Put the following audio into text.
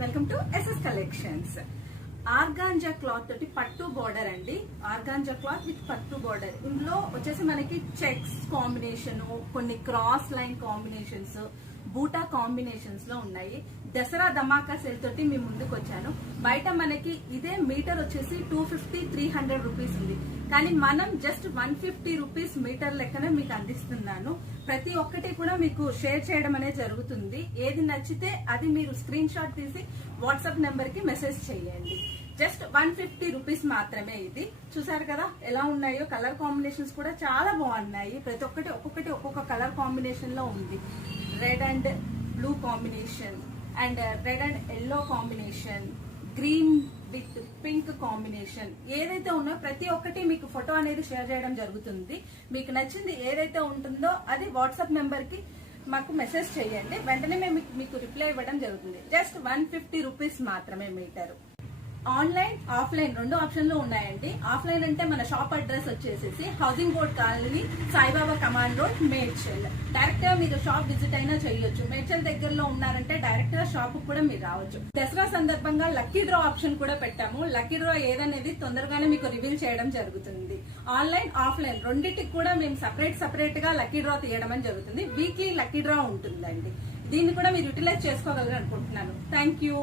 Welcome to S S collections. Organza cloth తోటి పట్టు border అండి. ఆర్గాంజా క్లాత్ విత్ పట్టు బోర్డర్. ఇందులో వచ్చేసి మనకి చెక్స్ కాంబినేషన్, కొన్ని క్రాస్ లైన్ కాంబినేషన్స్, బూటా కాంబినేషన్స్ లో ఉన్నాయి. దసరా ధమాకా సేల్ తోటి మీ ముందుకు వచ్చాను. బయట మనకి ఇదే మీటర్ వచ్చేసి 250-300 రూపీస్ ఉంది, కానీ మనం జస్ట్ 150 రూపీస్ మీటర్ లెక్కనే మీకు అందిస్తున్నాను. ప్రతి ఒక్కటి కూడా మీకు షేర్ చేయడం అనేది జరుగుతుంది. ఏది నచ్చితే అది మీరు స్క్రీన్ షాట్ తీసి వాట్సాప్ నెంబర్ కి మెసేజ్ చేయండి. జస్ట్ 150 రూపీస్ మాత్రమే. ఇది చూసారు కదా ఎలా ఉన్నాయో. కలర్ కాంబినేషన్స్ కూడా చాలా బాగున్నాయి. ప్రతి ఒక్కటి ఒక్కొక్క కలర్ కాంబినేషన్ లో ఉంది. Red and blue combination, and red and yellow combination, green with pink combination. ఏదైతే ఉన్నో ప్రతి ఒక్కటి మీకు ఫోటో అనేది షేర్ చేయడం జరుగుతుంది. మీకు నచ్చింది ఏదైతే ఉంటుందో అది వాట్సాప్ నెంబర్ కి మాకు మెసేజ్ చేయండి. వెంటనే మేము మీకు రిప్లై ఇవ్వడం జరుగుతుంది. జస్ట్ 150 రూపీస్ మాత్రమే మీటరు. ఆన్లైన్, ఆఫ్లైన్ రెండు ఆప్షన్లు ఉన్నాయండి. ఆఫ్లైన్ అంటే మన షాప్ అడ్రస్ వచ్చేసి housing board colony, Saibaba command road, Medchal. Direct గా మీరు షాప్ విజిట్ అయినా చేయొచ్చు. మేడ్చల్ దగ్గరలో ఉన్నారంటే డైరెక్ట్ గా షాప్ కూడా మీరు రావచ్చు. దసరా సందర్భంగా లక్కీ డ్రా ఆప్షన్ కూడా పెట్టాము. లక్కీ డ్రా ఏదనేది తొందరగానే మీకు రివీల్ చేయడం జరుగుతుంది. ఆన్లైన్, ఆఫ్లైన్ రెండింటికి కూడా మేము సపరేట్ గా లక్కీ డ్రా తీయడం జరుగుతుంది. వీక్లీ లక్కీ డ్రా ఉంటుందండి. దీన్ని కూడా మీరు యూటిలైజ్ చేసుకోగలరు అనుకుంటున్నాను. Thank you.